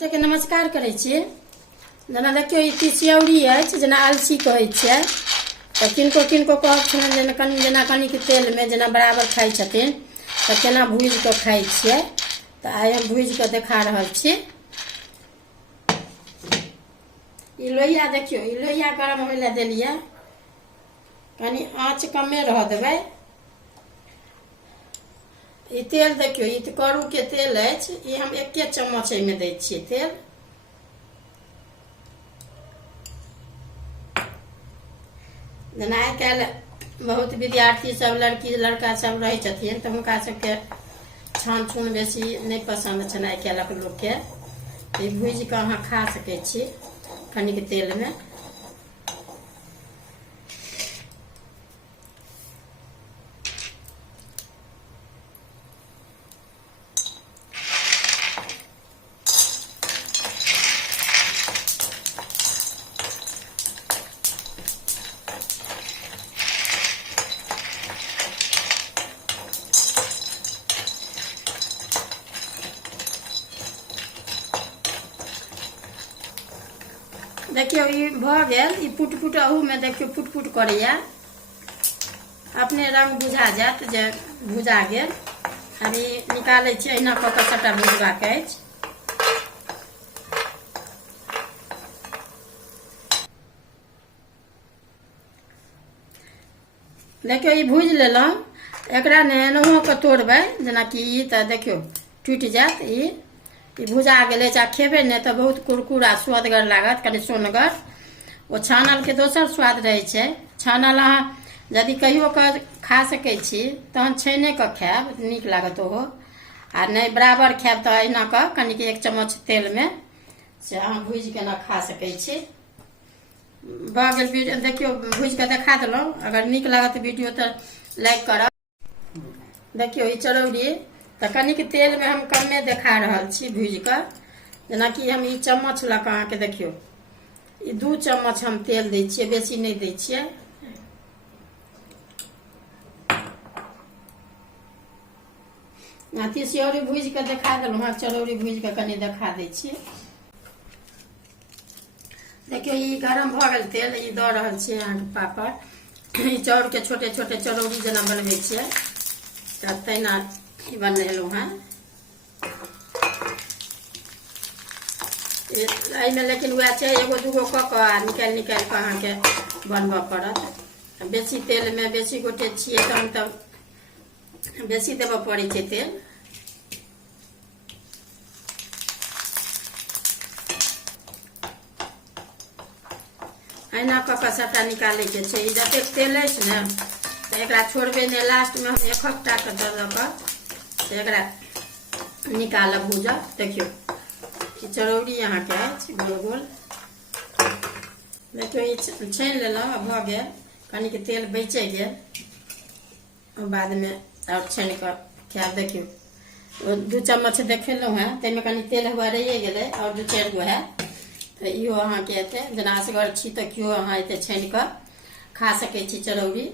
के नमस्कार करै छियै। जेना देखियो ई तिसियौरी अछि, जेना अलसी कहै छियै। तऽ किनको किनको कहब छलनि जेना कनिक तेलमे जेना बराबर खाइ छथिन तऽ केना भूजि कऽ खाइ छियै। तऽ आइ हम भूजि कऽ देखा रहल छी। ई लोहिया देखियो, ई लोहिया गरम होइ लए देलियै, कनि आँच कमे रह देबै। ई तेल देखियो, ई तऽ करू के तेल अछि, ई हम 1 चम्मच एहिमे दै छियै तेल। जेना आइ काल्हि बहुत विद्यार्थी सब, लड़की लड़का सब रहै छथिन तऽ हुनका सबके छान छून बेसी नहि पसन्द छनि आइ काल्हिक लोकके। ई भूजि कऽ अहाँ खा सकै छी कनिक तेलमे। देखियो ई भऽ गेल, ई पुट पुट अहूमे देखियो पुट पुट करैया, अपने रंग बुझा जायत जे भुजा गेल। आब ई निकालै छी, अहिना कऽ कऽ सबटा भुजबाक अछि। देखियो ई भूजि लेलहुँ, एकरा ने एनाहो कऽ तोड़बै, जेनाकि ई तऽ देखियो टूटि जायत। ई भुजा गेल अछि। आ खेबै ने तऽ बहुत कुरकुरा स्वादगर लागत, कनि सोनगर। ओ छानलके दोसर स्वाद रहै छै। छानल अहाँ यदि कहियो कऽ खा सकै छी तहन छानि कऽ खायब, नीक लागत ओहो। आ नहि बराबर खायब तऽ अहिना कऽ कनिक 1 चम्मच तेलमे से अहाँ भूजि के ना खा सकै छी। भऽ गेल वीडियो, देखियो भूजि कऽ देखा देलहुँ। अगर नीक लागत वीडियो तऽ लाइक करब। देखियो ई चरौरी तऽ कनिक तेलमे हम कमे देखा रहल छी भूजि कऽ। जेनाकि हम ई चम्मच लऽ कऽ अहाँके देखियो, ई 2 चम्मच हम तेल दै छियै, बेसी नहि दै छियै। तिसियौरी भूजि कऽ देखा देलहुँ हँ, चरौरी भूजि कऽ कनि देखा दै छी। देखियो ई गरम भऽ गेल तेल, ई दऽ रहल छियै अहाँके पापड़। ई चाउरके छोटे छोटे चरौरी जेना बनबै छियै तऽ तहिना ई बनेलहुँ हँ। एहिमे लेकिन वएह छै, एगो दूगो कऽ कऽ आ निकालि निकालि कऽ अहाँके बनबऽ पड़त। बेसी तेलमे, बेसी गोटे छियै तहन तऽ बेसी देबऽ पड़ै छै तेल। अहिना कऽ कऽ सबटा निकालैके छै। ई जतेक तेल अछि ने तऽ एकरा छोड़बै नहि, लास्टमे हम एकटा कऽ दऽ कऽ तऽ एकरा निकालब, भूजब। देखियो ई चरौरी अहाँके अछि गोल गोल। देखियो ई छानि लेलहुँ, भऽ गेल। कनिक तेल बचि गेल, बादमे और छानि कऽ खायब। देखियो 2 चम्मच देखेलहुँ हँ, ताहिमे कनि तेल हुआ रहिए गेलै, और 2-4 गो है तऽ इहो अहाँके एतै। जेना असगर छी तऽ केओ अहाँ एते छानि कऽ खा सकै छी चरौरी।